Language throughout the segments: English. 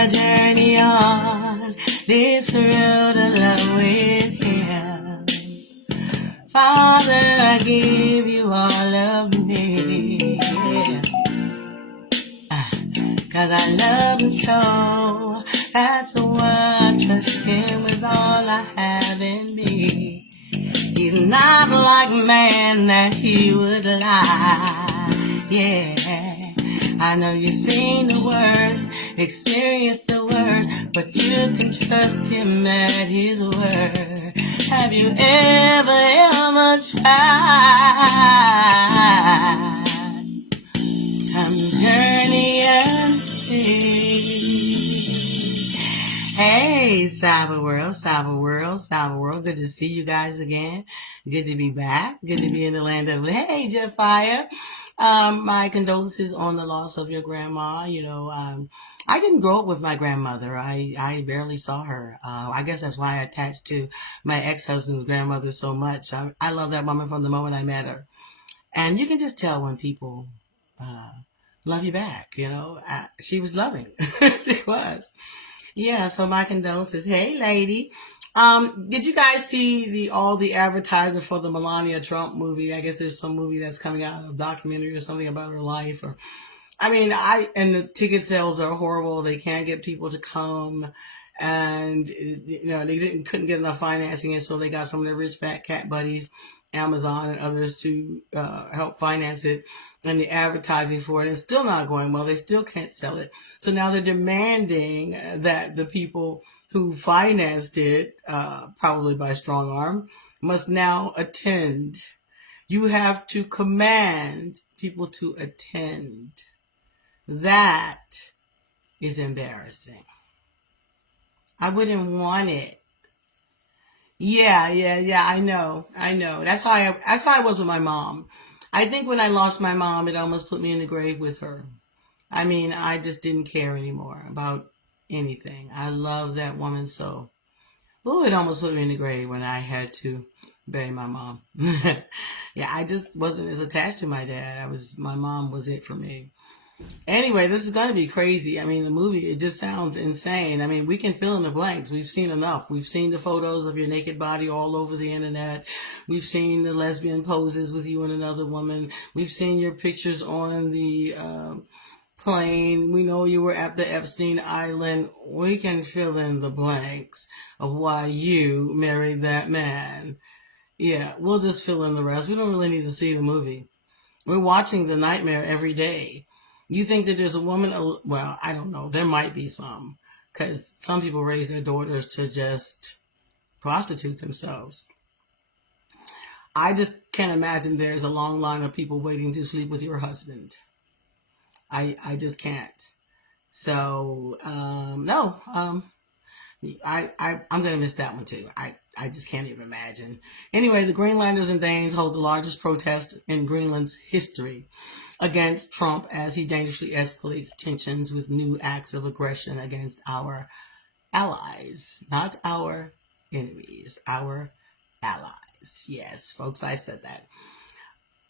a journey on this road of love with Him. Father, I give you all of me. Yeah. 'Cause I love Him so. That's why I trust Him with all I have in me. He's not like man that He would lie. Yeah. I know you've seen the worst, experienced the worst, but you can trust Him at His word. Have you ever tried? Come journey and see. Hey, Cyber World, Cyber World, Cyber World. Good to see you guys again. Good to be back. Good to be in the land of, hey, Jeff Fire. My condolences on the loss of your grandma. I didn't grow up with my grandmother. I barely saw her. I guess that's why I attached to my ex-husband's grandmother so much. I love that woman from the moment I met her. And you can just tell when people love you back, she was loving. She was. Yeah, so my condolences. Hey, lady. Did you guys see all the advertisement for the Melania Trump movie? I guess there's some movie that's coming out, a documentary or something about her life. And the ticket sales are horrible. They can't get people to come, and they couldn't get enough financing, and so they got some of their rich fat cat buddies, Amazon and others, to help finance it, and the advertising for it is still not going well. They still can't sell it. So now they're demanding that the people who financed it, probably by strong arm, must now attend. You have to command people to attend. That is embarrassing. I wouldn't want it. Yeah. I know. That's how I was with my mom. I think when I lost my mom, it almost put me in the grave with her. I just didn't care anymore about anything. I love that woman so. Oh, it almost put me in the grave when I had to bury my mom. Yeah, I just wasn't as attached to my dad. My mom was it for me. Anyway, this is going to be crazy. The movie, it just sounds insane. We can fill in the blanks. We've seen enough. We've seen the photos of your naked body all over the internet. We've seen the lesbian poses with you and another woman. We've seen your pictures on the plane. We know you were at the Epstein Island. We can fill in the blanks of why you married that man. Yeah, we'll just fill in the rest. We don't really need to see the movie. We're watching the nightmare every day. You think that there's a woman, well, I don't know. There might be some, because some people raise their daughters to just prostitute themselves. I just can't imagine there's a long line of people waiting to sleep with your husband. I just can't. So, no, I'm going to miss that one too. I just can't even imagine. Anyway, the Greenlanders and Danes hold the largest protest in Greenland's history against Trump as he dangerously escalates tensions with new acts of aggression against our allies, not our enemies, our allies. Yes, folks, I said that.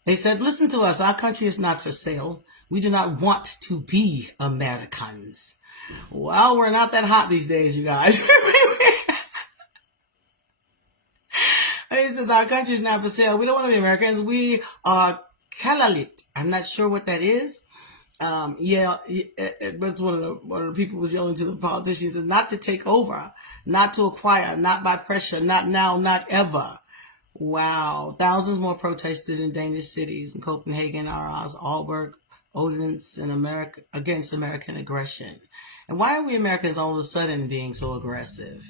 They said, listen to us. Our country is not for sale. We do not want to be Americans. Well, we're not that hot these days, you guys. He says, our country is not for sale. We don't want to be Americans. We are Kalalit. I'm not sure what that is. But one of the people was yelling to the politicians is not to take over, not to acquire, not by pressure, not now, not ever. Wow. Thousands more protested in Danish cities, in Copenhagen, Aarhus, Aalborg, Odense, in America, against American aggression. And why are we Americans all of a sudden being so aggressive?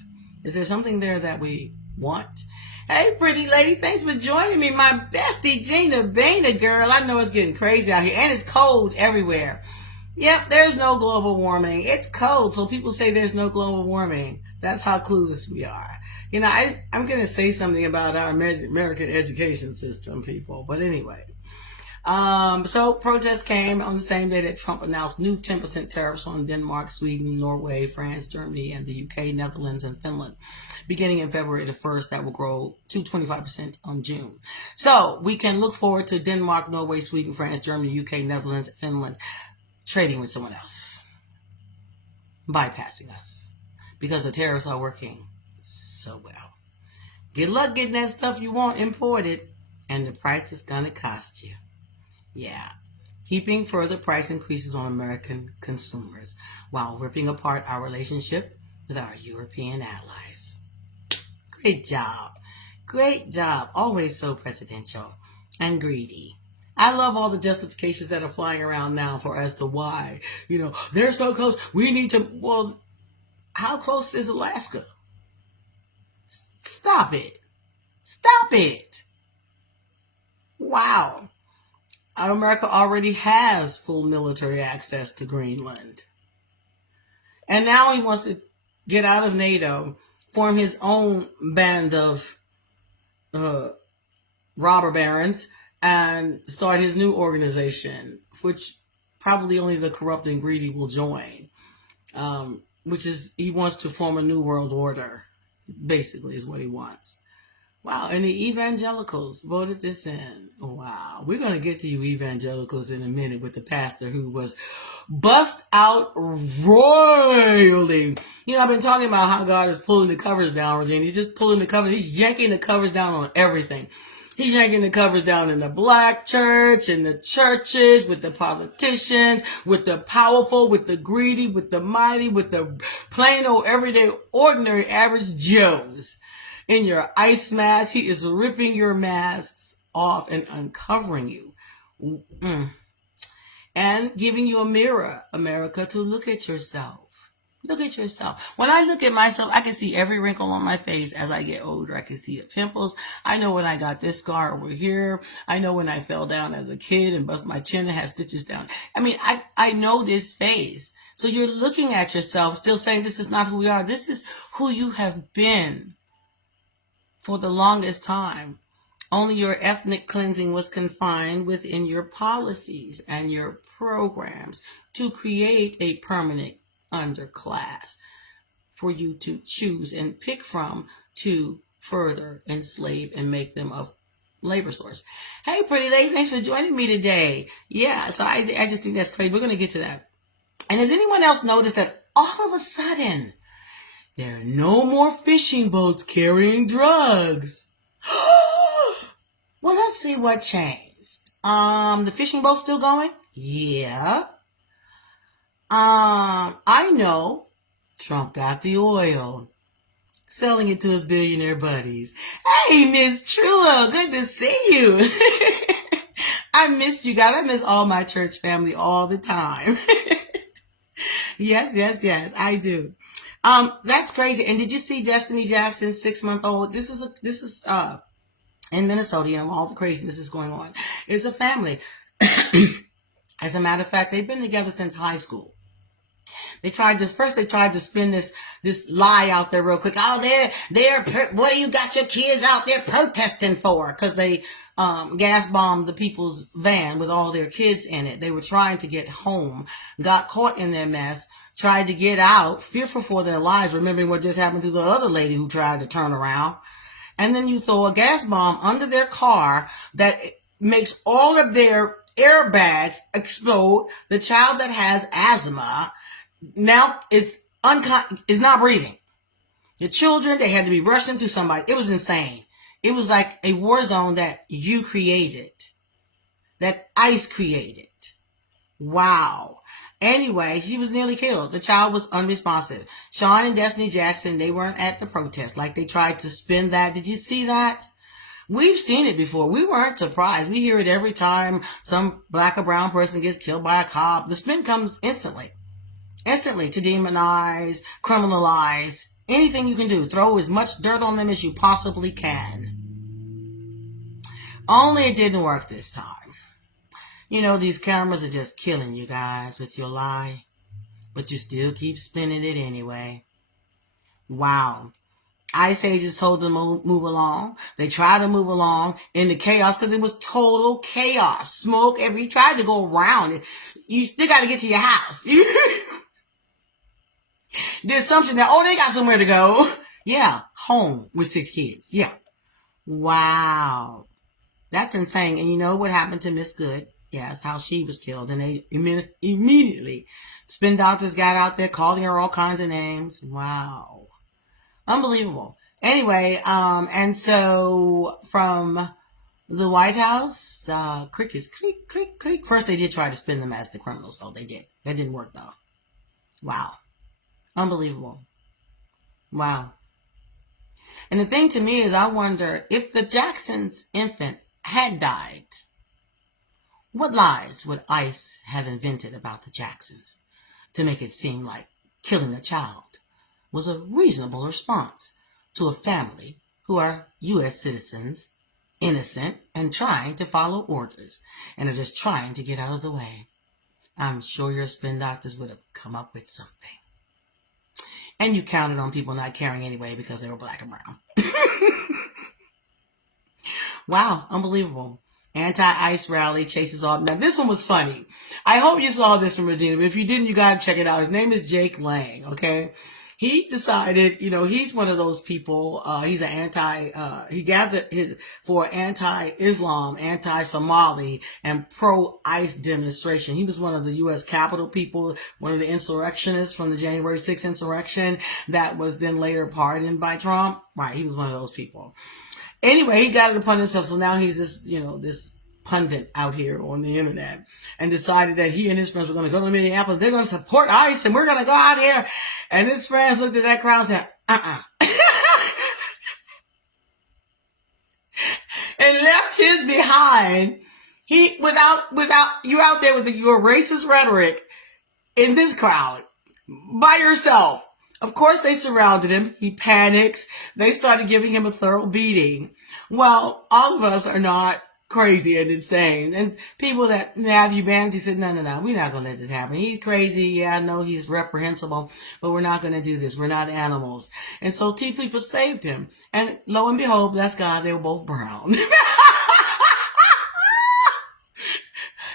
Is there something there that we want? Hey, pretty lady, thanks for joining me. My bestie, Gina Boehner, girl. I know it's getting crazy out here, and it's cold everywhere. Yep, there's no global warming. It's cold, so people say there's no global warming. That's how clueless we are. I'm going to say something about our American education system, people. But anyway. So protests came on the same day that Trump announced new 10% tariffs on Denmark, Sweden, Norway, France, Germany, and the UK, Netherlands, and Finland. Beginning in February the 1st, that will grow to 25% on June. So we can look forward to Denmark, Norway, Sweden, France, Germany, UK, Netherlands, Finland trading with someone else. bypassing us because the tariffs are working so well. Good luck getting that stuff you want imported, and the price is going to cost you. Yeah. Heaping further price increases on American consumers while ripping apart our relationship with our European allies. Great job. Great job. Always so presidential and greedy. I love all the justifications that are flying around now for as to why, they're so close. We need to, well, how close is Alaska? Stop it. Stop it. Wow. America already has full military access to Greenland. And now he wants to get out of NATO, form his own band of robber barons, and start his new organization, which probably only the corrupt and greedy will join. Which is, he wants to form a new world order, basically, is what he wants. Wow, and the evangelicals voted this in. Wow, we're going to get to you evangelicals in a minute with the pastor who was bust out royally. I've been talking about how God is pulling the covers down, Regina. He's just pulling the covers. He's yanking the covers down on everything. He's yanking the covers down in the black church, in the churches, with the politicians, with the powerful, with the greedy, with the mighty, with the plain old everyday, ordinary, average Joes. In your ice mask, he is ripping your masks off and uncovering you. And giving you a mirror, America, to look at yourself. Look at yourself. When I look at myself, I can see every wrinkle on my face as I get older. I can see the pimples. I know when I got this scar over here. I know when I fell down as a kid and bust my chin and had stitches down. I know this face. So you're looking at yourself, still saying this is not who we are. This is who you have been for the longest time. Only your ethnic cleansing was confined within your policies and your programs to create a permanent underclass for you to choose and pick from to further enslave and make them a labor source. Hey, pretty ladies, thanks for joining me today. Yeah, so I just think that's crazy. We're going to get to that. And has anyone else noticed that all of a sudden there are no more fishing boats carrying drugs? Well, let's see what changed. The fishing boat's still going? Yeah. I know Trump got the oil, selling it to his billionaire buddies. Hey, Miss Trula, good to see you. I missed you guys. I miss all my church family all the time. Yes, I do. That's crazy. And did you see Destiny Jackson's 6-month-old? This is in Minnesota, all the craziness is going on. It's a family. As a matter of fact, they've been together since high school. They tried to spin this lie out there real quick. Oh, what do you got your kids out there protesting for? Because they gas bombed the people's van with all their kids in it. They were trying to get home, got caught in their mess, tried to get out, fearful for their lives, remembering what just happened to the other lady who tried to turn around. And then you throw a gas bomb under their car that makes all of their airbags explode. The child that has asthma now is not breathing. The children, they had to be rushed into somebody. It was insane. It was like a war zone that you created, that ICE created. Wow. Anyway, she was nearly killed. The child was unresponsive. Sean and Destiny Jackson, they weren't at the protest. Like they tried to spin that. Did you see that? We've seen it before. We weren't surprised. We hear it every time some black or brown person gets killed by a cop. The spin comes instantly to demonize, criminalize, anything you can do. Throw as much dirt on them as you possibly can. Only it didn't work this time. These cameras are just killing you guys with your lie, but you still keep spinning it anyway. Wow. Ice Ages told them to move along. They tried to move along in the chaos because it was total chaos. Smoke, you tried to go around it. You still got to get to your house. The assumption that, they got somewhere to go. Yeah, home with 6 kids. Yeah. Wow. That's insane. And you know what happened to Miss Good? Yeah, that's how she was killed. And they immediately, spin doctors got out there calling her all kinds of names. Wow. Unbelievable. Anyway, and so from the White House, crickets, creak, creak, creak. First, they did try to spin them as the criminals, so they did. That didn't work, though. Wow. Unbelievable. Wow. And the thing to me is, I wonder if the Jackson's infant had died, what lies would ICE have invented about the Jacksons to make it seem like killing a child was a reasonable response to a family who are U.S. citizens, innocent, and trying to follow orders, and are just trying to get out of the way? I'm sure your spin doctors would have come up with something. And you counted on people not caring anyway because they were black and brown. Wow, unbelievable. Anti-ICE rally chases off. Now, this one was funny. I hope you saw this from Regina, but if you didn't, you got to check it out. His name is Jake Lang, okay? He decided, he's one of those people, he's he gathered for anti-Islam, anti-Somali, and pro-ICE demonstration. He was one of the U.S. Capitol people, one of the insurrectionists from the January 6th insurrection that was then later pardoned by Trump. Right, he was one of those people. Anyway, he got it upon himself, so now he's this, this pundit out here on the internet, and decided that he and his friends were going to go to Minneapolis. They're going to support ICE, and we're going to go out here. And his friends looked at that crowd and said, and left his behind. He, without, you're out there with your racist rhetoric in this crowd by yourself. Of course, they surrounded him. He panics. They started giving him a thorough beating. Well, all of us are not crazy and insane. And people that have humanity said, no, we're not going to let this happen. He's crazy. Yeah, I know he's reprehensible, but we're not going to do this. We're not animals. And so two people saved him. And lo and behold, bless God, they were both brown.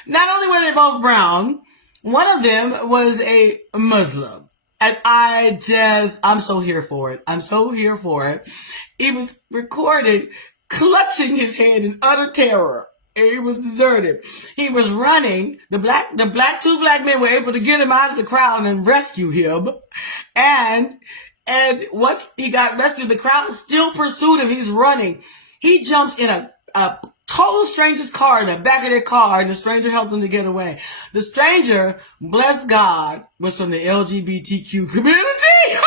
Not only were they both brown, one of them was a Muslim. And I'm so here for it. I'm so here for it. He was recorded clutching his head in utter terror. He was deserted. He was running. Two black men were able to get him out of the crowd and rescue him. And once he got rescued, the crowd still pursued him. He's running. He jumps in a total stranger's car, in the back of their car, and the stranger helped him to get away. The stranger, bless God, was from the LGBTQ community.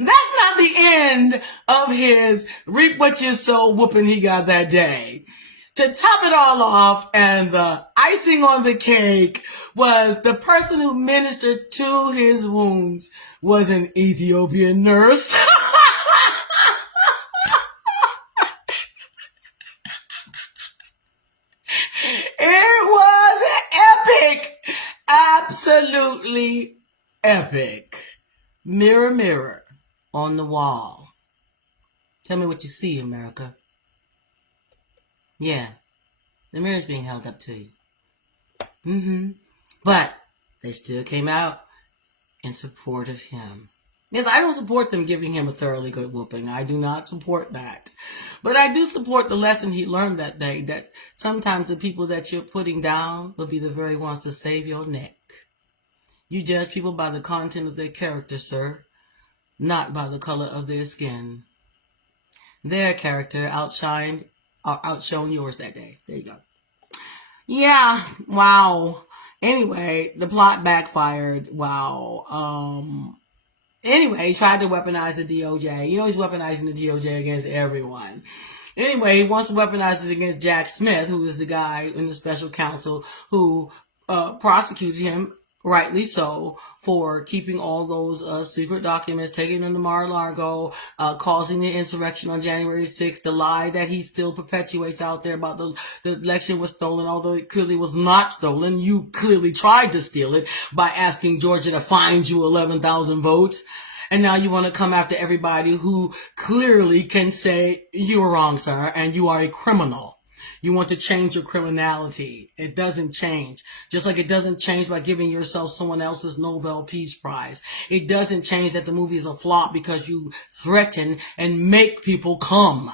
That's not the end of his reap what you sow whooping he got that day. To top it all off, and the icing on the cake, was the person who ministered to his wounds was an Ethiopian nurse. It was epic. Absolutely epic. Mirror, mirror on the wall. Tell me what you see, America. Yeah, the mirror's being held up to you. But they still came out in support of him. Yes, I don't support them giving him a thoroughly good whooping. I do not support that. But I do support the lesson he learned that day, that sometimes the people that you're putting down will be the very ones to save your neck. You judge people by the content of their character, sir, not by the color of their skin. Their character outshone yours that day. There you go. Yeah, wow. Anyway, the plot backfired. Wow. Anyway, he tried to weaponize the DOJ. He's weaponizing the DOJ against everyone. Anyway, he wants to weaponize it against Jack Smith, who is the guy in the special counsel who prosecuted him, rightly so, for keeping all those secret documents, taking them to Mar-a-Lago, causing the insurrection on January 6th, the lie that he still perpetuates out there about the election was stolen, although it clearly was not stolen. You clearly tried to steal it by asking Georgia to find you 11,000 votes. And now you want to come after everybody who clearly can say, you were wrong, sir, and you are a criminal. You want to change your criminality. It doesn't change. Just like it doesn't change by giving yourself someone else's Nobel Peace Prize. It doesn't change that the movie is a flop because you threaten and make people come.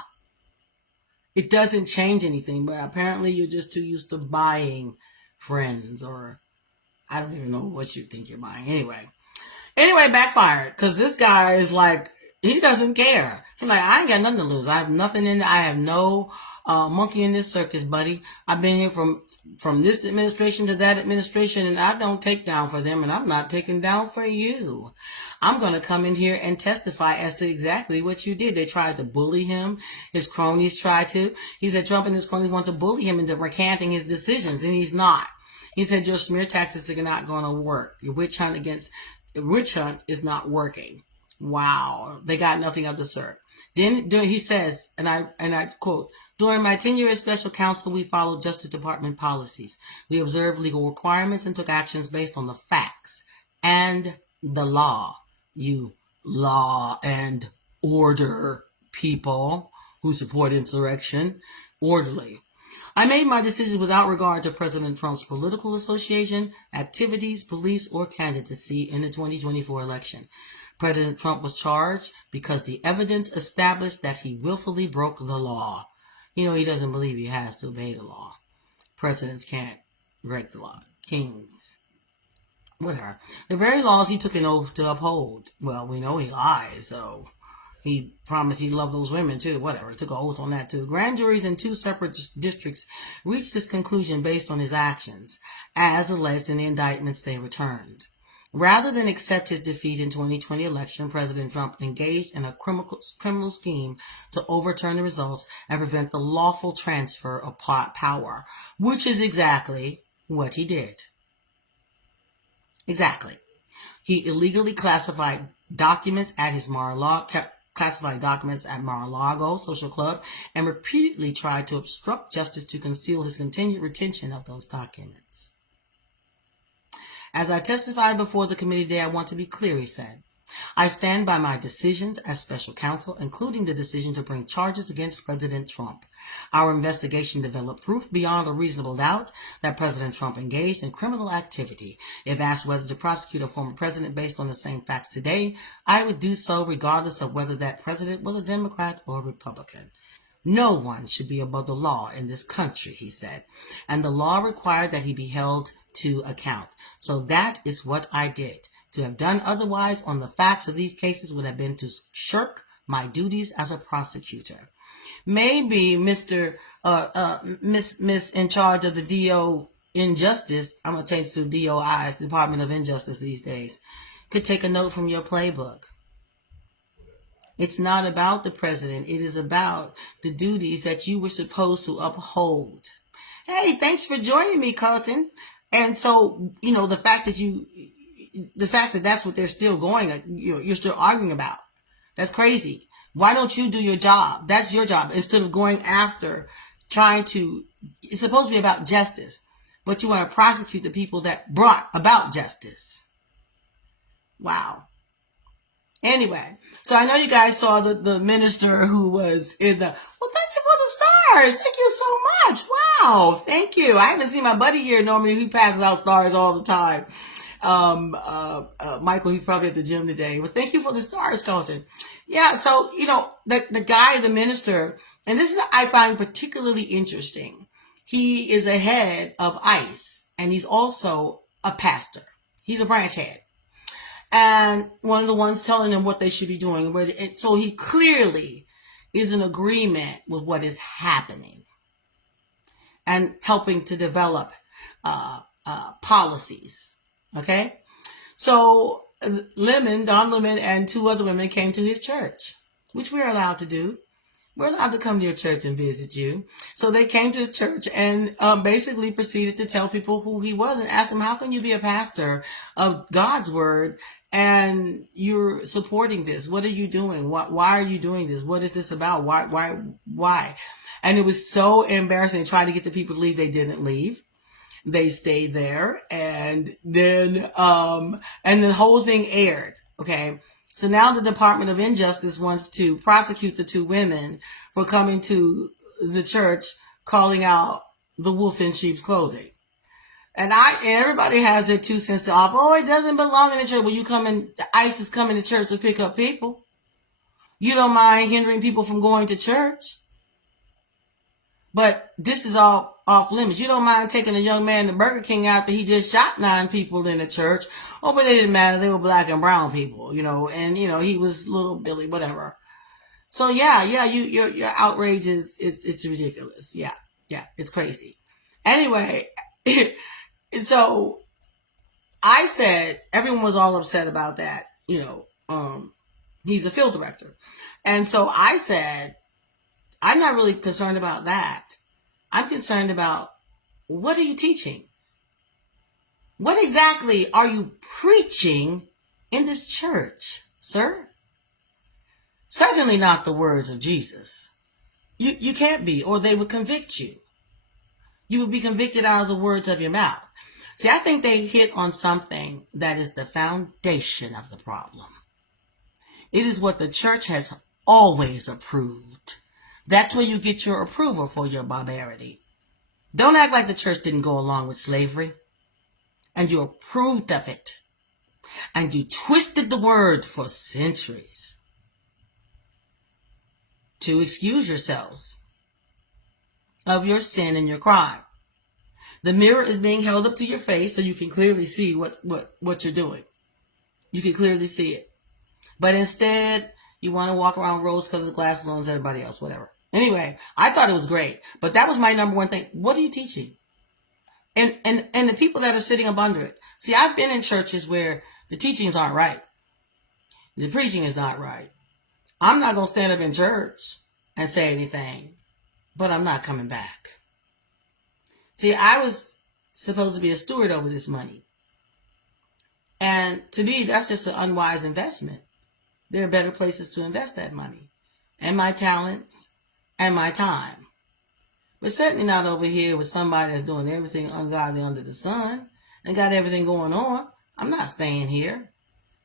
it doesn't change anything, but apparently you're just too used to buying friends, or I don't even know what you think you're buying. Anyway, backfired, because this guy is like, he doesn't care. He's like, I ain't got nothing to lose. I have nothing in. I have no monkey in this circus, buddy. I've been here from this administration to that administration, and I don't take down for them, and I'm not taking down for you. I'm going to come in here and testify as to exactly what you did. They tried to bully him. His cronies tried to. He said Trump and his cronies want to bully him into recanting his decisions, and he's not. He said your smear tactics are not going to work. Your witch hunt is not working. Wow, they got nothing of the sort. Then he says, and I quote, during my tenure as special counsel, we followed Justice Department policies. We observed legal requirements and took actions based on the facts and the law. You law and order people who support insurrection, orderly. I made my decisions without regard to President Trump's political association, activities, beliefs, or candidacy in the 2024 election. President Trump was charged because the evidence established that he willfully broke the law. You know, he doesn't believe he has to obey the law. Presidents can't break the law. Kings. Whatever. The very laws he took an oath to uphold. Well, we know he lies, so he promised he'd love those women too. Whatever. He took an oath on that too. Grand juries in 2 separate districts reached this conclusion based on his actions, as alleged in the indictments they returned. Rather than accept his defeat in 2020 election, President Trump engaged in a criminal scheme to overturn the results and prevent the lawful transfer of power, which is exactly what he did. Exactly. He illegally classified documents at his Mar-a-Lago social club and repeatedly tried to obstruct justice to conceal his continued retention of those documents. As I testified before the committee today, I want to be clear, he said. I stand by my decisions as special counsel, including the decision to bring charges against President Trump. Our investigation developed proof beyond a reasonable doubt that President Trump engaged in criminal activity. If asked whether to prosecute a former president based on the same facts today, I would do so regardless of whether that president was a Democrat or a Republican. No one should be above the law in this country, he said, and the law required that he be held to account. So that is what I did. To have done otherwise on the facts of these cases would have been to shirk my duties as a prosecutor. Maybe Miss in charge of the DO Injustice, I'm going to change to DOI, Department of Injustice these days, could take a note from your playbook. It's not about the president. It is about the duties that you were supposed to uphold. Hey, thanks for joining me, Carlton. And so, you know, the fact that that's what they're still going, you're still arguing about. That's crazy. Why don't you do your job? That's your job. Instead of going after, it's supposed to be about justice, but you want to prosecute the people that brought about justice. Wow. Anyway, so I know you guys saw the minister who was in the, well, thank you for the stars. Thank you so much. Wow. Thank you. I haven't seen my buddy here. Normally he passes out stars all the time. Michael, he's probably at the gym today, but thank you for the stars, Colton. Yeah. So, you know, the guy, the minister, and this is, I find particularly interesting. He is a head of ICE and he's also a pastor. He's a branch head. And one of the ones telling them what they should be doing. So he clearly is in agreement with what is happening and helping to develop policies. Okay? So Don Lemon, and 2 other women came to his church, which we're allowed to do. We're allowed to come to your church and visit you. So they came to the church and basically proceeded to tell people who he was and asked him, how can you be a pastor of God's word and you're supporting this? What are you doing? Why are you doing this? What is this about? Why? And it was so embarrassing. They tried to get the people to leave. They didn't leave. They stayed there. And then the whole thing aired. Okay. So now the Department of Injustice wants to prosecute the 2 women for coming to the church, calling out the wolf in sheep's clothing. And everybody has their 2 cents to offer. Oh, it doesn't belong in the church. Well, ICE is coming to church to pick up people. You don't mind hindering people from going to church. But this is all off limits. You don't mind taking a young man to Burger King after he just shot 9 people in the church. Oh, but it didn't matter. They were black and brown people, and he was little Billy, whatever. So yeah, your outrage it's ridiculous. Yeah, it's crazy. Anyway, so I said everyone was all upset about that. He's a field director, and so I said I'm not really concerned about that. I'm concerned about what are you teaching? What exactly are you preaching in this church, sir? Certainly not the words of Jesus. You can't be, or they would convict you. You would be convicted out of the words of your mouth. See, I think they hit on something that is the foundation of the problem. It is what the church has always approved. That's where you get your approval for your barbarity. Don't act like the church didn't go along with slavery. And you approved of it. And you twisted the word for centuries to excuse yourselves of your sin and your crime. The mirror is being held up to your face so you can clearly see what you're doing. You can clearly see it. But instead, you want to walk around rose-colored glasses on as everybody else, whatever. Anyway, I thought it was great. But that was my number one thing. What are you teaching? And the people that are sitting up under it. See, I've been in churches where the teachings aren't right. The preaching is not right. I'm not going to stand up in church and say anything, but I'm not coming back. See, I was supposed to be a steward over this money. And to me, that's just an unwise investment. There are better places to invest that money and my talents and my time. But certainly not over here with somebody that's doing everything ungodly under the sun and got everything going on. I'm not staying here.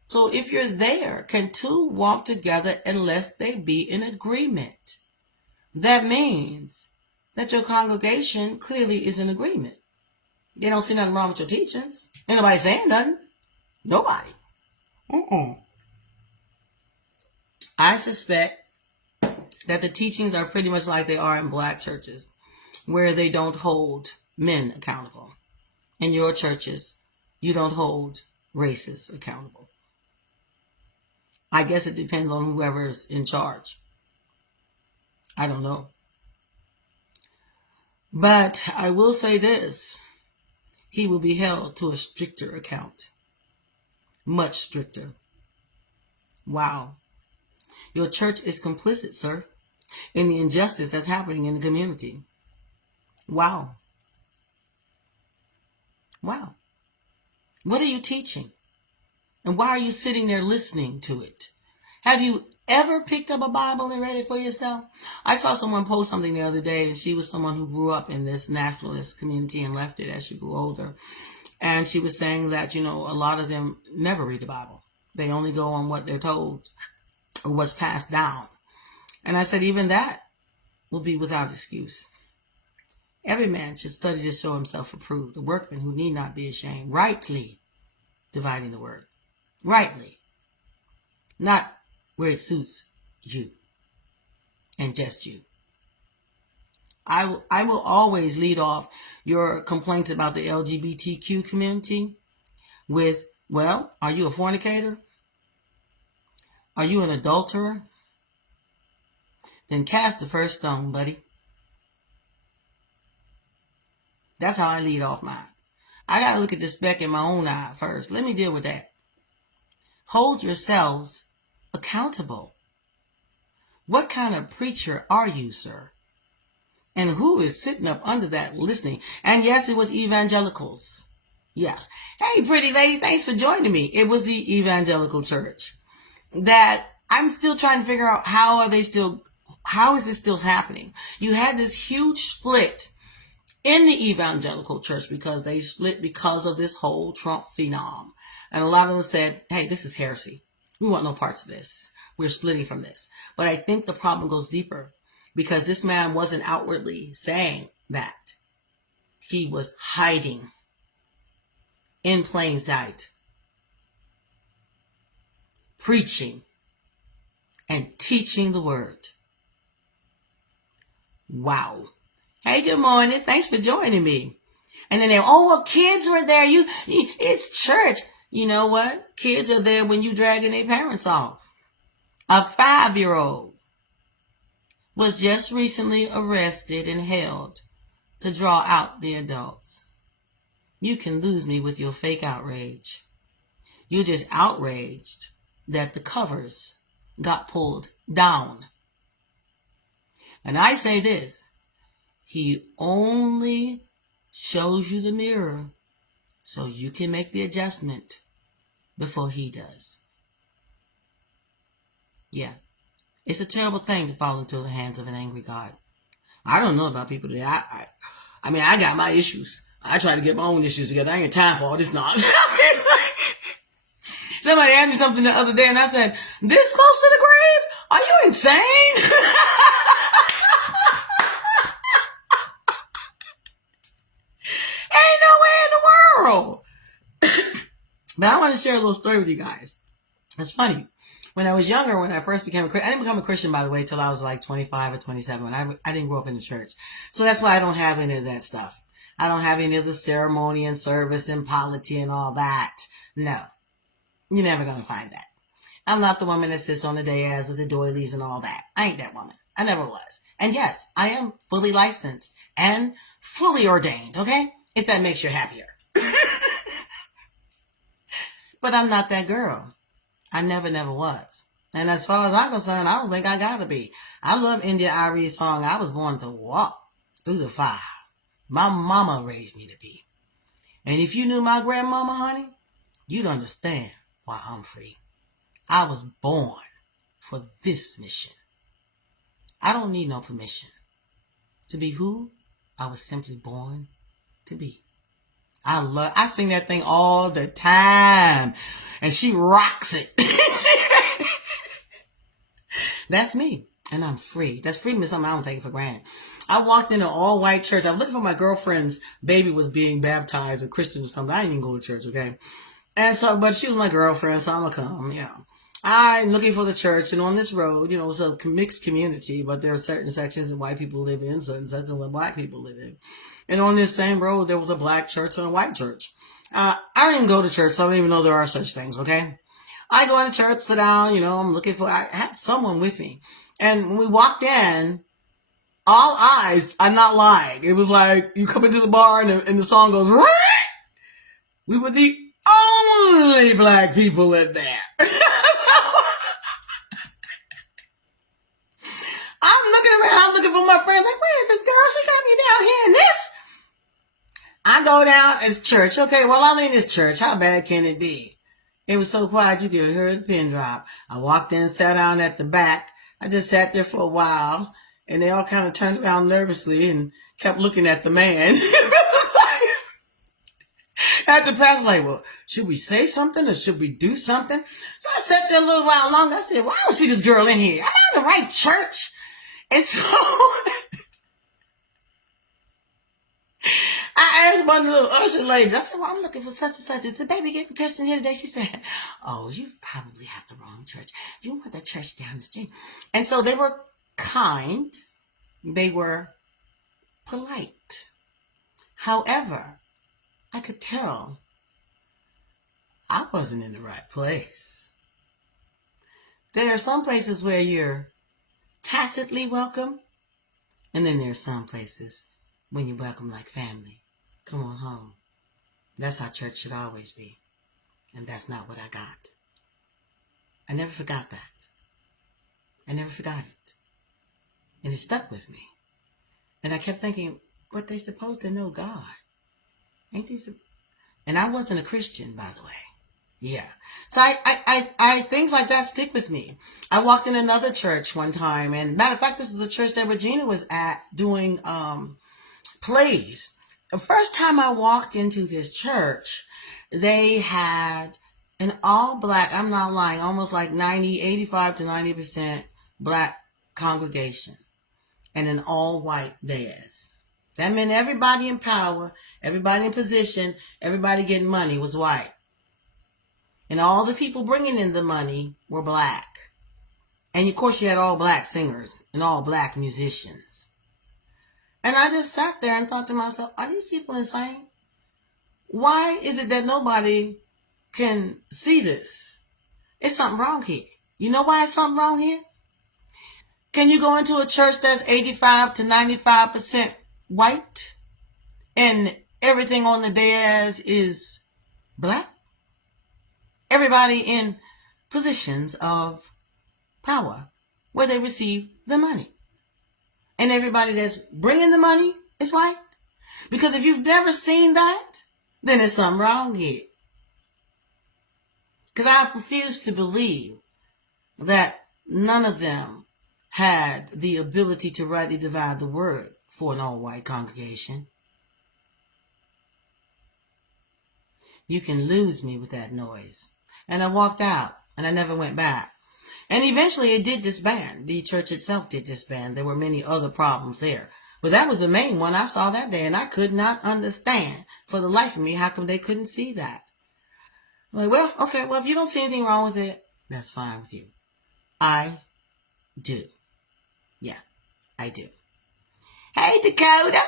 So if you're there, can two walk together unless they be in agreement? That means that your congregation clearly is in agreement. They don't see nothing wrong with your teachings. Ain't nobody saying nothing. Nobody. I suspect that the teachings are pretty much like they are in black churches, where they don't hold men accountable. In your churches, you don't hold races accountable. I guess it depends on whoever's in charge. I don't know. But I will say this. He will be held to a stricter account. Much stricter. Wow. Your church is complicit, sir, in the injustice that's happening in the community. Wow. Wow. What are you teaching? And why are you sitting there listening to it? Have you ever picked up a Bible and read it for yourself? I saw someone post something the other day, and she was someone who grew up in this nationalist community and left it as she grew older. And she was saying that, a lot of them never read the Bible. They only go on what they're told or what's passed down. And I said, even that will be without excuse. Every man should study to show himself approved, a workman who need not be ashamed, rightly dividing the word. Rightly. Not where it suits you and just you. I will always lead off your complaints about the LGBTQ community with, well, are you a fornicator? Are you an adulterer? Then cast the first stone, buddy. That's how I lead off mine. I got to look at the speck in my own eye first. Let me deal with that. Hold yourselves accountable. What kind of preacher are you, sir? And who is sitting up under that listening? And yes, it was evangelicals. Yes. Hey, pretty lady, thanks for joining me. It was the evangelical church that I'm still trying to figure out how is it still happening? You had this huge split in the evangelical church because they split because of this whole Trump phenom. And a lot of them said, hey, this is heresy. We want no parts of this. We're splitting from this. But I think the problem goes deeper because this man wasn't outwardly saying that. He was hiding in plain sight, preaching and teaching the word. Wow. Hey, good morning. Thanks for joining me. And then oh, well, kids were there. It's church. You know what? Kids are there when you dragging their parents off. A 5-year-old was just recently arrested and held to draw out the adults. You can lose me with your fake outrage. You're just outraged that the covers got pulled down. And I say this, he only shows you the mirror so you can make the adjustment before he does. Yeah, it's a terrible thing to fall into the hands of an angry God. I don't know about people that I mean, I got my issues. I try to get my own issues together. I ain't got time for all this nonsense. Somebody asked me something the other day and I said, this close to the grave? Are you insane? Ain't no way in the world. But I want to share a little story with you guys. It's funny. When I was younger, when I first became a Christian, I didn't become a Christian, by the way, till I was like 25 or 27. I didn't grow up in the church. So that's why I don't have any of that stuff. I don't have any of the ceremony and service and polity and all that. No. You're never going to find that. I'm not the woman that sits on the dais with the doilies and all that. I ain't that woman. I never was. And yes, I am fully licensed and fully ordained, okay? If that makes you happier. But I'm not that girl. I never was. And as far as I'm concerned, I don't think I gotta be. I love India Arie's song, I was born to walk through the fire. My mama raised me to be. And if you knew my grandmama, honey, you'd understand why I'm free. I was born for this mission. I don't need no permission to be who I was simply born to be. I sing that thing all the time. And she rocks it. That's me. And I'm free. That's freedom is something I don't take for granted. I walked in an all-white church. I was looking for my girlfriend's baby was being baptized or Christian or something. I didn't even go to church, okay? And so, but she was my girlfriend, so I'm going to come, you know. I'm looking for the church, and on this road, you know, it's a mixed community, but there are certain sections that white people live in, certain sections that black people live in. And on this same road, there was a black church and a white church. I didn't go to church, so I don't even know there are such things, okay? I go into church, sit down, you know, I had someone with me. And when we walked in, all eyes, I'm not lying. It was like, you come into the bar and the song goes, Rrr! We were the only black people in there. I'm looking around, looking for my friends, like, where is this girl? She got me down here in this. I go down, it's church. Okay, well, I'm in this church. How bad can it be? It was so quiet, you could hear the pin drop. I walked in, sat down at the back. I just sat there for a while, and they all kind of turned around nervously and kept looking at the man. At the pastor, like, well, should we say something or should we do something? So I sat there a little while longer. I said, well, I don't see this girl in here. Am I in the right church? And so I asked one little usher lady, I said, well, I'm looking for such and such. Is the baby getting Christian here today? She said, oh, you probably have the wrong church. You want the church down the street. And so they were kind. They were polite. However, I could tell I wasn't in the right place. There are some places where you're tacitly welcome, and then there are some places when you're welcome like family. Come on home. That's how church should always be. And that's not what I got. I never forgot that. I never forgot it. And it stuck with me. And I kept thinking, but they supposed to know God. Ain't they? And I wasn't a Christian, by the way. Yeah. So I things like that stick with me. I walked in another church one time, and matter of fact, this is a church that Regina was at doing plays. The first time I walked into this church, they had an all black, I'm not lying, almost like 85 to 90% black congregation and an all white dais. That meant everybody in power, everybody in position, everybody getting money was white. And all the people bringing in the money were black. And of course you had all black singers and all black musicians. And I just sat there and thought to myself, are these people insane? Why is it that nobody can see this? It's something wrong here. You know why it's something wrong here? Can you go into a church that's 85 to 95% white and everything on the dais is black? Everybody in positions of power where they receive the money. And everybody that's bringing the money is white. Because if you've never seen that, then there's something wrong here. Because I refuse to believe that none of them had the ability to rightly divide the word for an all-white congregation. You can lose me with that noise. And I walked out, and I never went back. And eventually it did disband. The church itself did disband. There were many other problems there. But that was the main one I saw that day, and I could not understand for the life of me how come they couldn't see that. I'm like, well, okay, well, if you don't see anything wrong with it, that's fine with you. I do. Yeah, I do. Hey, Dakota.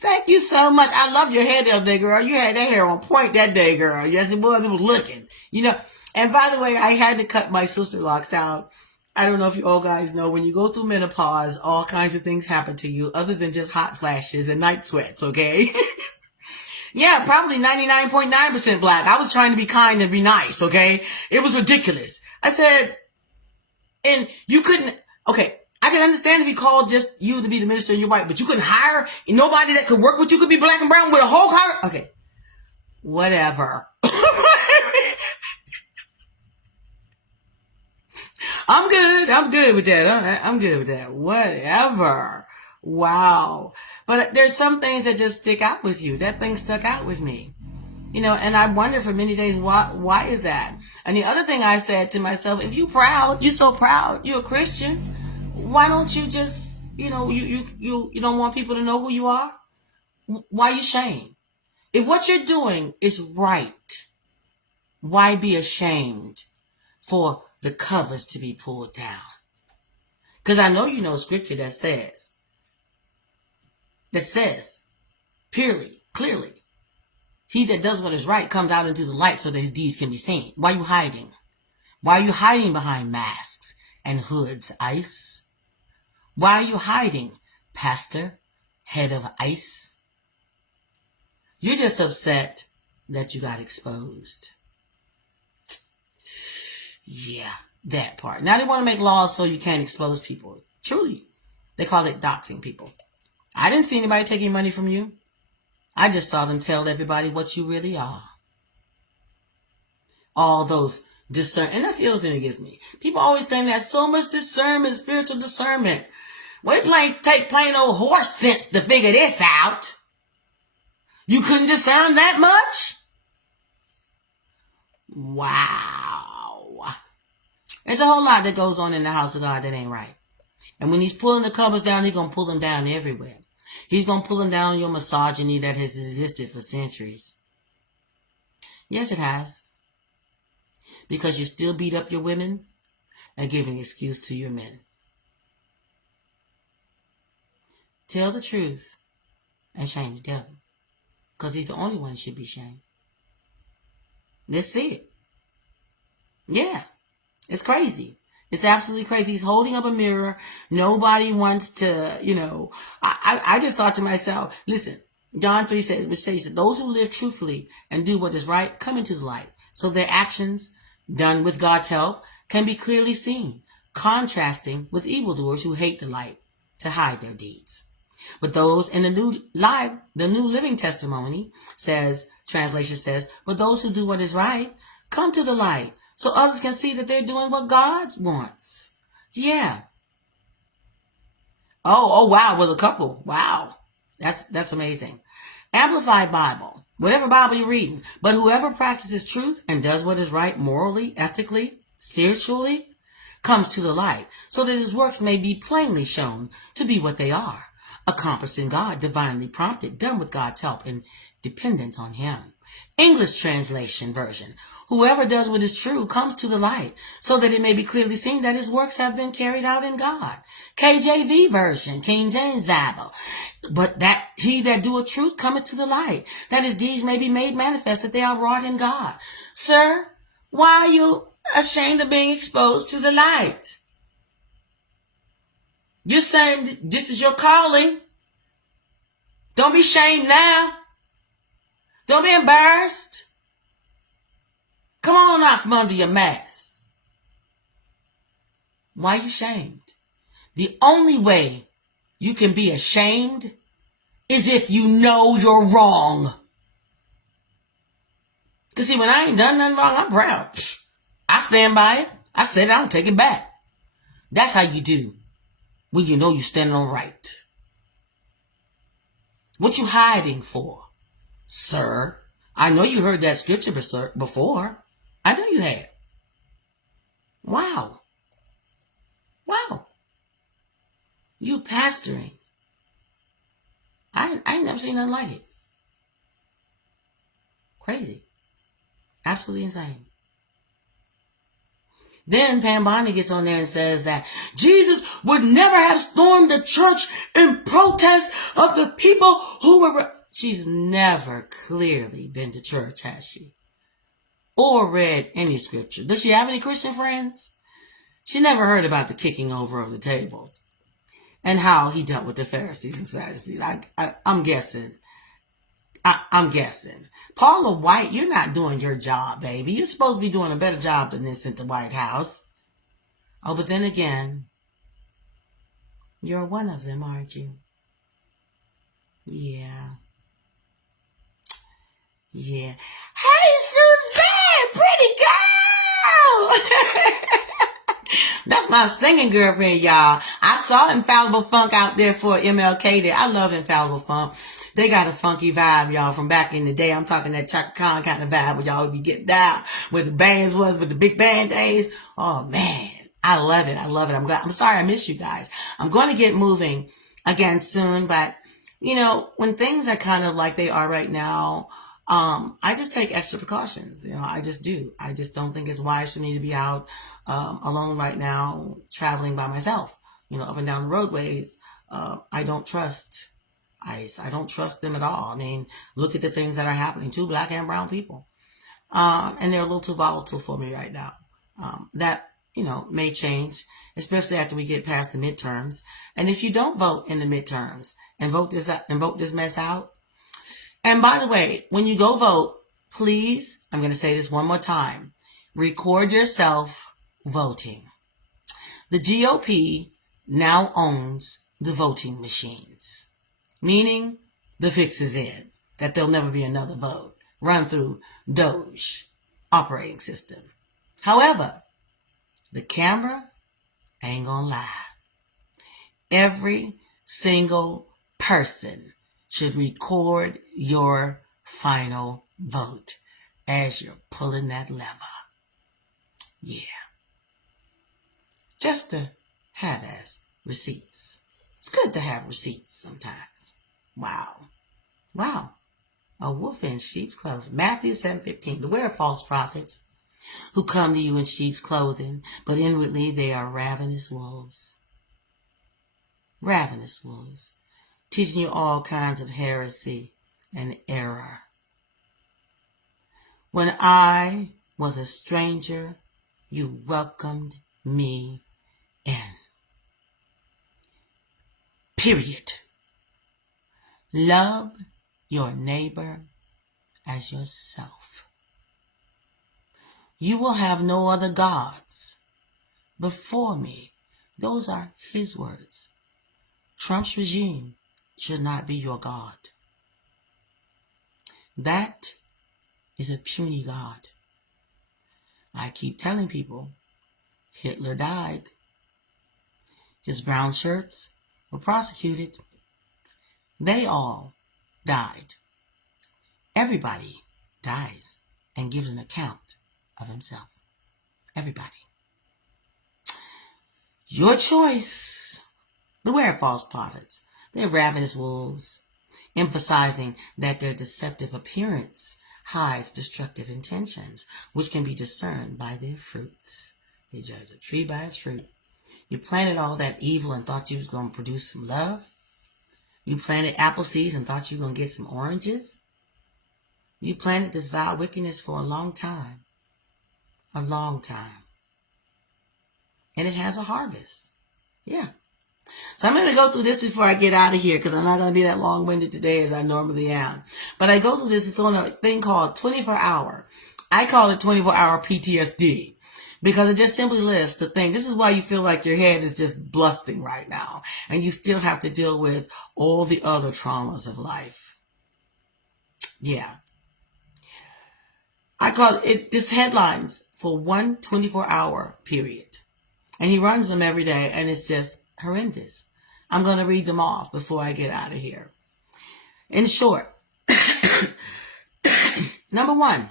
Thank you so much. I love your hair the other day, girl. You had that hair on point that day, girl. Yes, it was. It was looking. You know, and by the way, I had to cut my sister locks out. I don't know if you all guys know, when you go through menopause, all kinds of things happen to you other than just hot flashes and night sweats, okay? Yeah, probably 99.9% black. I was trying to be kind and be nice, okay? It was ridiculous. I said, and you couldn't, okay, I can understand if he called just you to be the minister and you're white, but you couldn't hire nobody that could work with you, could be black and brown with a whole car. Okay, whatever. I'm good with that. I'm good with that. Whatever. Wow. But there's some things that just stick out with you. That thing stuck out with me. You know, and I wonder for many days, why is that? And the other thing I said to myself, if you're proud, you're so proud, you're a Christian, why don't you just, you know, you don't want people to know who you are? Why you shame? If what you're doing is right, why be ashamed for the covers to be pulled down? Because I know you know scripture that says, purely, clearly, he that does what is right comes out into the light so that his deeds can be seen. Why are you hiding? Why are you hiding behind masks and hoods, ICE? Why are you hiding, Pastor, head of ICE? You're just upset that you got exposed. Yeah, that part. Now they want to make laws so you can't expose people. Truly, they call it doxing people. I didn't see anybody taking money from you. I just saw them tell everybody what you really are. All those discern, and that's the other thing that gets me. People always think that so much discernment, spiritual discernment. We take plain old horse sense to figure this out. You couldn't discern that much? Wow. There's a whole lot that goes on in the house of God that ain't right. And when he's pulling the covers down, he's going to pull them down everywhere. He's going to pull them down on your misogyny that has existed for centuries. Yes, it has. Because you still beat up your women and give an excuse to your men. Tell the truth and shame the devil. Because he's the only one that should be shamed. Let's see it. Yeah. It's crazy. It's absolutely crazy. He's holding up a mirror. Nobody wants to, you know. I just thought to myself, listen, John 3 says, which says that those who live truthfully and do what is right come into the light. So their actions, done with God's help, can be clearly seen, contrasting with evildoers who hate the light to hide their deeds. But those in the New Living Testimony says, translation says, but those who do what is right come to the light so others can see that they're doing what God wants. Yeah. Oh, wow. With a couple. Wow. That's amazing. Amplified Bible. Whatever Bible you're reading. But whoever practices truth and does what is right morally, ethically, spiritually, comes to the light so that his works may be plainly shown to be what they are. Accomplished in God, divinely prompted, done with God's help and dependent on him. English translation version. Whoever does what is true comes to the light, so that it may be clearly seen that his works have been carried out in God. KJV version, King James Bible. But that he that doeth truth cometh to the light, that his deeds may be made manifest, that they are wrought in God. Sir, why are you ashamed of being exposed to the light? You're saying this is your calling. Don't be ashamed now. Don't be embarrassed. Come on out from under your mask. Why are you ashamed? The only way you can be ashamed is if you know you're wrong. Because see, when I ain't done nothing wrong, I'm proud. I stand by it. I said it, I don't take it back. That's how you do when you know you're standing on right. What you hiding for, sir? I know you heard that scripture before. I know you have. Wow. Wow. You pastoring. I ain't never seen nothing like it. Crazy. Absolutely insane. Then Pam Bondi gets on there and says that Jesus would never have stormed the church in protest of the people who were... She's never clearly been to church, has she? Or read any scripture. Does she have any Christian friends? She never heard about the kicking over of the tables and how he dealt with the Pharisees and Sadducees. I'm guessing. I'm guessing. Paula White, you're not doing your job, baby. You're supposed to be doing a better job than this at the White House. Oh, but then again, you're one of them, aren't you? Yeah. Yeah. Hey, Suzanne, pretty girl! That's my singing girlfriend, y'all. I saw Infallible Funk out there for MLK Day. I love Infallible Funk. They got a funky vibe, y'all, from back in the day. I'm talking that Chaka Khan kind of vibe where y'all would be getting down where the bands was with the big band days. Oh, man. I love it. I love it. I'm sorry I missed you guys. I'm going to get moving again soon, but, you know, when things are kind of like they are right now, I just take extra precautions. You know, I just do. I just don't think it's wise for me to be out alone right now, traveling by myself, you know, up and down the roadways. I don't trust ICE. I don't trust them at all. I mean, look at the things that are happening to Black and brown people. And they're a little too volatile for me right now. That, you know, may change, especially after we get past the midterms. And if you don't vote in the midterms and vote this mess out. And by the way, when you go vote, please, I'm going to say this one more time, record yourself voting. The GOP now owns the voting machines, meaning the fix is in, that there'll never be another vote run through Doge operating system. However, the camera ain't gonna lie. Every single person should record your final vote as you're pulling that lever. Yeah. Just to have as receipts. It's good to have receipts sometimes. Wow. Wow. A wolf in sheep's clothing. Matthew 7:15. Beware of false prophets who come to you in sheep's clothing, but inwardly they are ravenous wolves. Ravenous wolves. Teaching you all kinds of heresy and error. When I was a stranger, you welcomed me in. Period. Love your neighbor as yourself. You will have no other gods before me. Those are his words. Trump's regime should not be your God. That is a puny God. I keep telling people, Hitler died. His brown shirts were prosecuted. They all died. Everybody dies and gives an account of himself. Everybody. Your choice. Beware of false prophets. They're ravenous wolves, emphasizing that their deceptive appearance hides destructive intentions, which can be discerned by their fruits. You judge a tree by its fruit. You planted all that evil and thought you was going to produce some love. You planted apple seeds and thought you were going to get some oranges. You planted this vile wickedness for a long time. A long time. And it has a harvest. Yeah. So I'm going to go through this before I get out of here because I'm not going to be that long-winded today as I normally am. But I go through this. It's on a thing called 24-hour. I call it 24-hour PTSD because it just simply lists the thing. This is why you feel like your head is just busting right now. And you still have to deal with all the other traumas of life. Yeah. I call it this headlines for one 24-hour period. And he runs them every day, and it's just horrendous. I'm going to read them off before I get out of here. In short, number 1,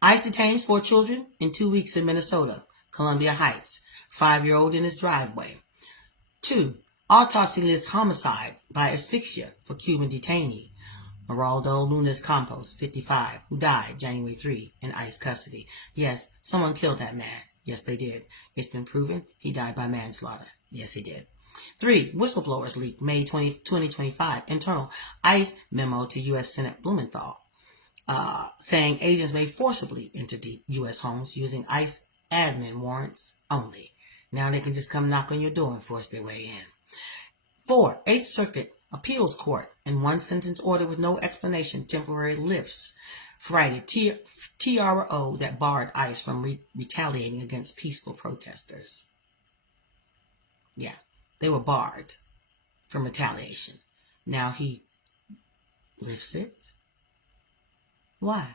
ICE detains 4 children in 2 weeks in Minnesota, Columbia Heights, 5-year-old in his driveway. 2, autopsy lists homicide by asphyxia for Cuban detainee, Geraldo Lunas Campos, 55, who died January 3 in ICE custody. Yes, someone killed that man. Yes, they did. It's been proven he died by manslaughter. Yes, he did. 3, whistleblowers leak May 2025 internal ICE memo to U.S. Senate Blumenthal, saying agents may forcibly enter U.S. homes using ICE admin warrants only. Now they can just come knock on your door and force their way in. 4, 8th Circuit Appeals Court in one sentence order with no explanation temporary lifts Friday TRO that barred ICE from retaliating against peaceful protesters. Yeah, they were barred from retaliation. Now he lifts it. Why?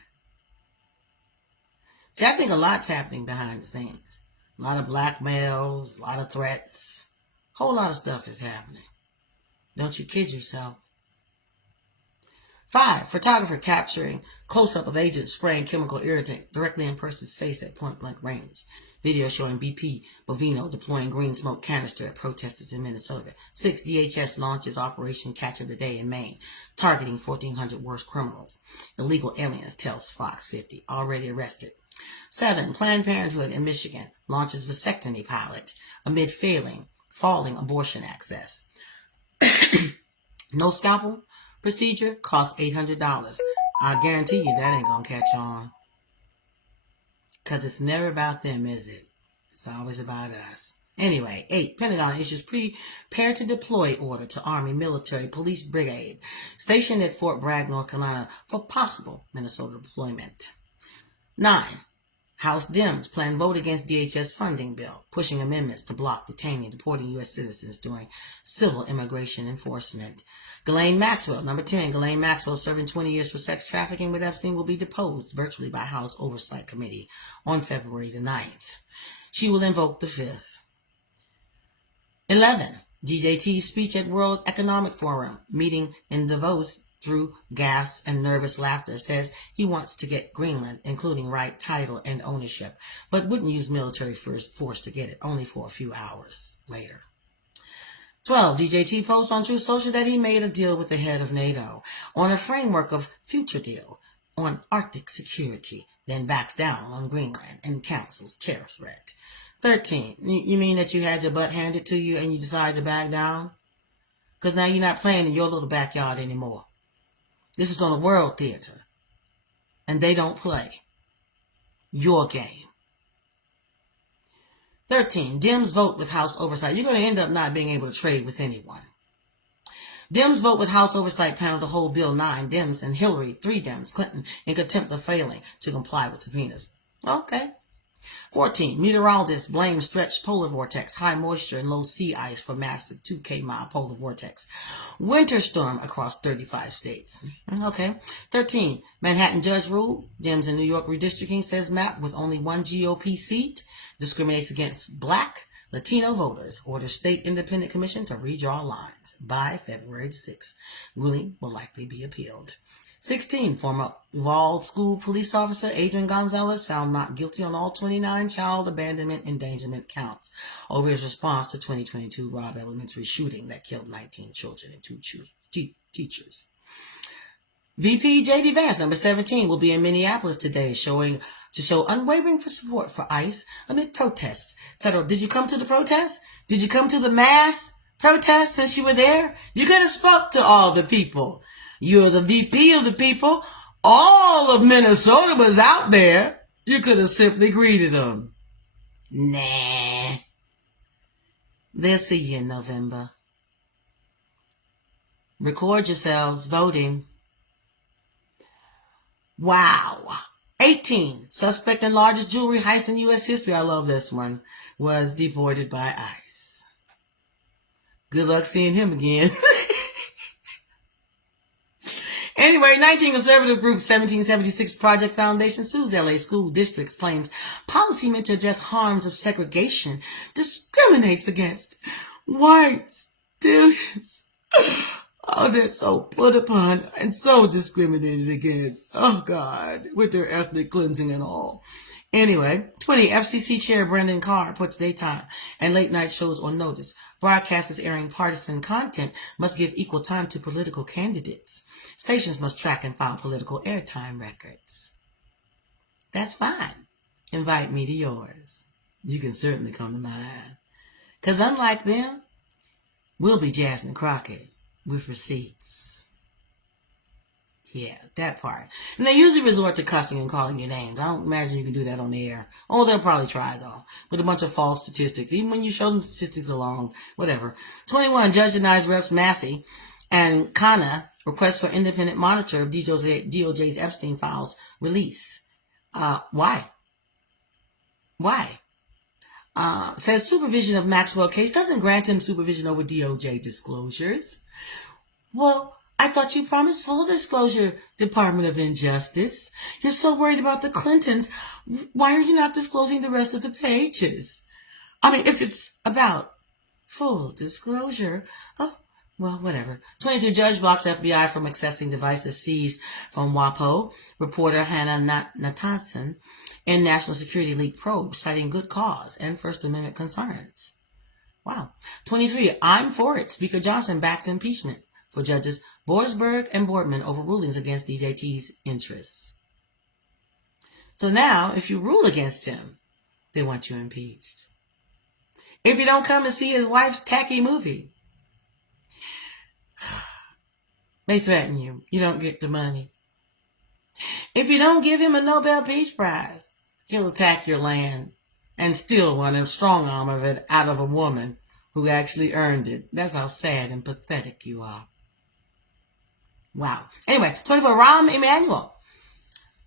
See, I think a lot's happening behind the scenes. A lot of blackmails, a lot of threats, a whole lot of stuff is happening. Don't you kid yourself. 5, photographer capturing close-up of agent spraying chemical irritant directly in person's face at point-blank range. Video showing BP Bovino deploying green smoke canister at protesters in Minnesota. 6, DHS launches Operation Catch of the Day in Maine, targeting 1,400 worst criminals. Illegal aliens tells Fox 50, already arrested. 7, Planned Parenthood in Michigan launches vasectomy pilot amid falling abortion access. No scalpel procedure costs $800. I guarantee you that ain't gonna catch on. Because it's never about them, is it? It's always about us. Anyway, 8, Pentagon issues prepare to deploy order to Army Military Police Brigade stationed at Fort Bragg, North Carolina for possible Minnesota deployment. 9, House Dems plan vote against DHS funding bill, pushing amendments to block detaining and deporting U.S. citizens during civil immigration enforcement. Ghislaine Maxwell, number 10, Ghislaine Maxwell serving 20 years for sex trafficking with Epstein will be deposed virtually by House Oversight Committee on February the 9th. She will invoke the 5th. 11, DJT's speech at World Economic Forum meeting in Davos through gasps and nervous laughter says he wants to get Greenland, including right title and ownership, but wouldn't use military force to get it, only for a few hours later. 12, DJT posts on Truth Social that he made a deal with the head of NATO on a framework of future deal on Arctic security, then backs down on Greenland and cancels terror threat. 13, you mean that you had your butt handed to you and you decided to back down? Because now you're not playing in your little backyard anymore. This is on the world theater, and they don't play your game. 13, Dems vote with House Oversight. You're going to end up not being able to trade with anyone. Dems vote with House Oversight panel to hold Bill 9, Dems and Hillary, 3 Dems, Clinton, in contempt of failing to comply with subpoenas. Okay. 14, meteorologists blame stretched polar vortex, high moisture and low sea ice for massive 2K-mile polar vortex. Winter storm across 35 states. Okay. 13, Manhattan judge ruled Dems in New York redistricting, says map with only 1 GOP seat, discriminates against Black, Latino voters, orders state independent commission to redraw lines by February 6th. Ruling will likely be appealed. 16, former Uvalde School police officer Adrian Gonzalez found not guilty on all 29 child abandonment endangerment counts over his response to 2022 Robb Elementary shooting that killed 19 children and 2 teachers. VP J.D. Vance, number 17, will be in Minneapolis today to show unwavering support for ICE amid protests. Did you come to the protest? Did you come to the mass protest since you were there? You could have spoke to all the people. You're the VP of the people. All of Minnesota was out there. You could have simply greeted them. Nah. They'll see you in November. Record yourselves voting. Wow. 18. Suspect in largest jewelry heist in U.S. history. I love this one. Was deported by ICE. Good luck seeing him again. Anyway, 19 conservative group 1776 Project Foundation sues LA school districts, claims policy meant to address harms of segregation discriminates against white students. Oh, they're so put upon and so discriminated against. Oh, God, with their ethnic cleansing and all. Anyway, 20, FCC Chair Brendan Carr puts daytime and late night shows on notice. Broadcasters airing partisan content must give equal time to political candidates. Stations must track and file political airtime records. That's fine. Invite me to yours. You can certainly come to mine. Because unlike them, we'll be Jasmine Crockett with receipts. Yeah, that part. And they usually resort to cussing and calling you names. I don't imagine you can do that on the air. Oh, they'll probably try, though, with a bunch of false statistics. Even when you show them statistics along, whatever. 21, judge denies Reps Massey and Khanna request for independent monitor of DOJ's Epstein files release. Why? Says supervision of Maxwell case doesn't grant him supervision over DOJ disclosures. Well, I thought you promised full disclosure, Department of Injustice. You're so worried about the Clintons. Why are you not disclosing the rest of the pages? I mean, if it's about full disclosure. Oh, well, whatever. 22, judge blocks FBI from accessing devices seized from WAPO. Reporter Hannah Nathanson in National Security Leak probe, citing good cause and First Amendment concerns. Wow. 23, I'm for it. Speaker Johnson backs impeachment for judges Borsberg and Boardman over rulings against DJT's interests. So now, if you rule against him, they want you impeached. If you don't come and see his wife's tacky movie, they threaten you. You don't get the money. If you don't give him a Nobel Peace Prize, he'll attack your land and steal one and strong arm of it out of a woman who actually earned it. That's how sad and pathetic you are. Wow. Anyway, 24, Rahm Emanuel,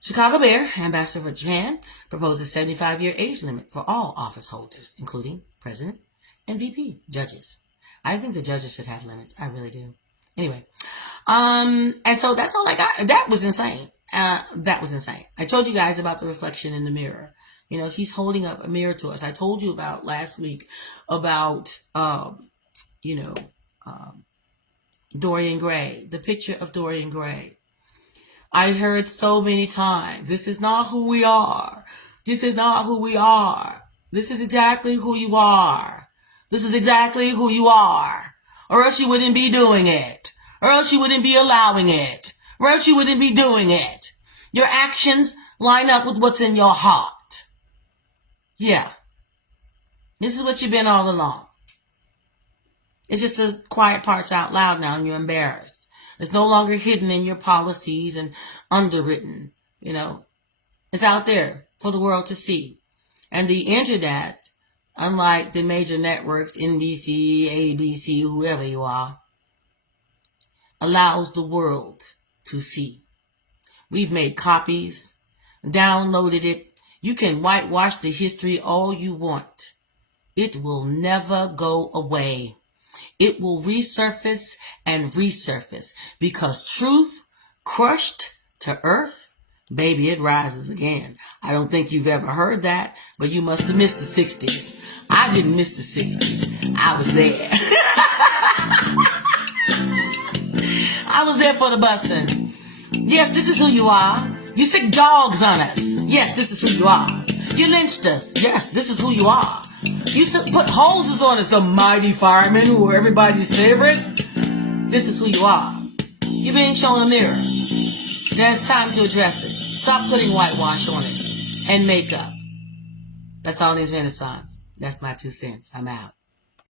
Chicago Bear, ambassador for Japan, proposes 75-year age limit for all office holders, including president and VP judges. I think the judges should have limits. I really do. Anyway, and so that's all I got. That was insane. That was insane. I told you guys about the reflection in the mirror. You know, he's holding up a mirror to us. I told you about last week about, Dorian Gray, the picture of Dorian Gray. I heard so many times, this is not who we are. This is not who we are. This is exactly who you are. This is exactly who you are. Or else you wouldn't be doing it. Or else you wouldn't be allowing it. Or else you wouldn't be doing it. Your actions line up with what's in your heart. Yeah. This is what you've been all along. It's just the quiet parts out loud now and you're embarrassed. It's no longer hidden in your policies and underwritten, you know. It's out there for the world to see. And the internet, unlike the major networks, NBC, ABC, whoever you are, allows the world to see. We've made copies, downloaded it. You can whitewash the history all you want. It will never go away. It will resurface and resurface because truth crushed to earth, baby, it rises again. I don't think you've ever heard that, but you must have missed the 60s. I didn't miss the 60s. I was there. I was there for the busing. Yes, this is who you are. You sick dogs on us. Yes, this is who you are. You lynched us. Yes, this is who you are. You put hoses on us, the mighty firemen who were everybody's favorites. This is who you are. You've been shown a mirror. then it's time to address it. Stop putting whitewash on it and makeup. That's all these Renaissance. That's my 2 cents. I'm out.